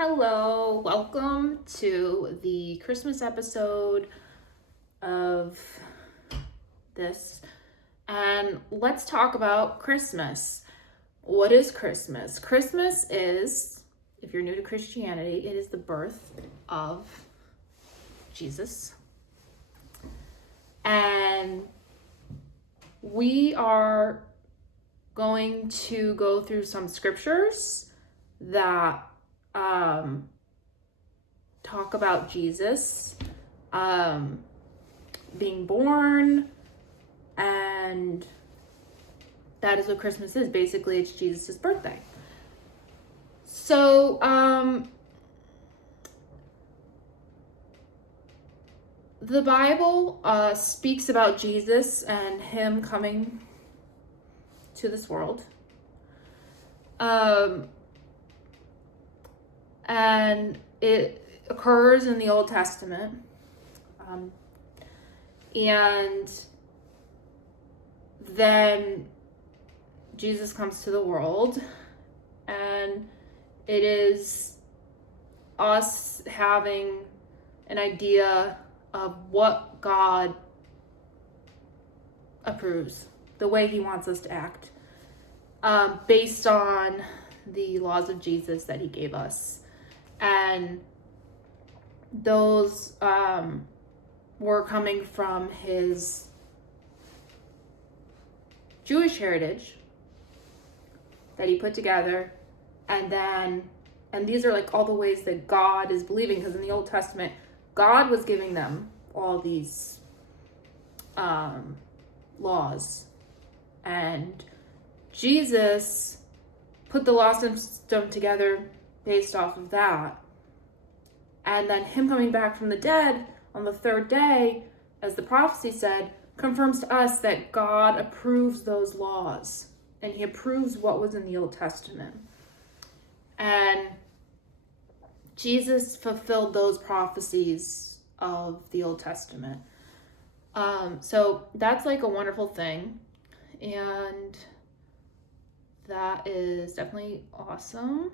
Hello, welcome to the Christmas episode of this. And let's talk about Christmas. What is Christmas? Christmas is, if you're new to Christianity, it is the birth of Jesus. And we are going to go through some scriptures that talk about Jesus being born, and that is what Christmas is. Basically, it's Jesus' birthday. So the Bible speaks about Jesus and him coming to this world. And it occurs in the Old Testament. And then Jesus comes to the world, and it is us having an idea of what God approves, the way he wants us to act, based on the laws of Jesus that he gave us. And those were coming from his Jewish heritage that he put together, and these are like all the ways that God is believing, because in the Old Testament God was giving them all these laws, and Jesus put the law system together based off of that. And then him coming back from the dead on the third day, as the prophecy said, confirms to us that God approves those laws, and he approves what was in the Old Testament. And Jesus fulfilled those prophecies of the Old Testament. So that's like a wonderful thing, and that is definitely awesome.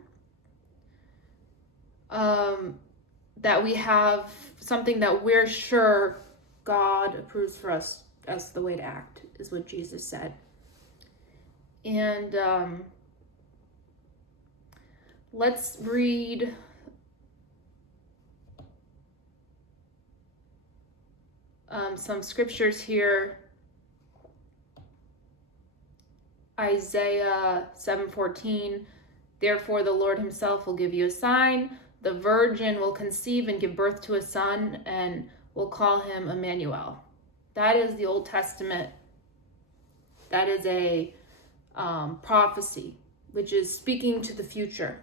That we have something that we're sure God approves for us as the way to act, is what Jesus said. And let's read some scriptures here. Isaiah 7:14, therefore the Lord himself will give you a sign. The virgin will conceive and give birth to a son, and will call him Emmanuel. That is the Old Testament. That is a prophecy, which is speaking to the future.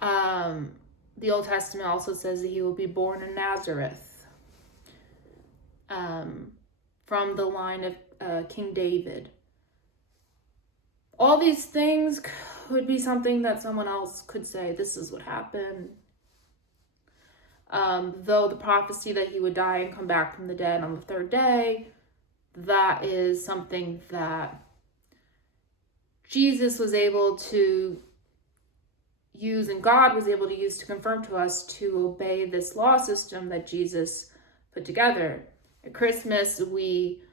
The Old Testament also says that he will be born in Nazareth, from the line of King David. All these things could be something that someone else could say, this is what happened. Though the prophecy that he would die and come back from the dead on the third day, that is something that Jesus was able to use, and God was able to use to confirm to us to obey this law system that Jesus put together. At Christmas, we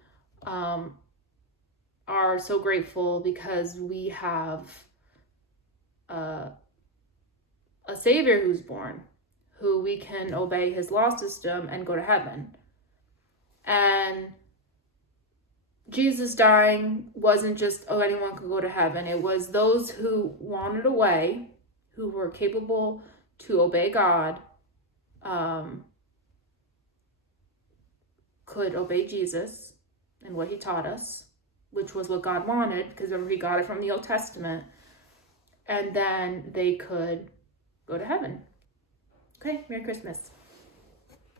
are so grateful because we have a Savior who's born, who we can obey his law system and go to heaven. And Jesus dying wasn't just, oh, anyone could go to heaven. It was those who wanted a way, who were capable to obey God, could obey Jesus and what he taught us, which was what God wanted, because remember, he got it from the Old Testament, and then they could go to heaven. Okay, Merry Christmas.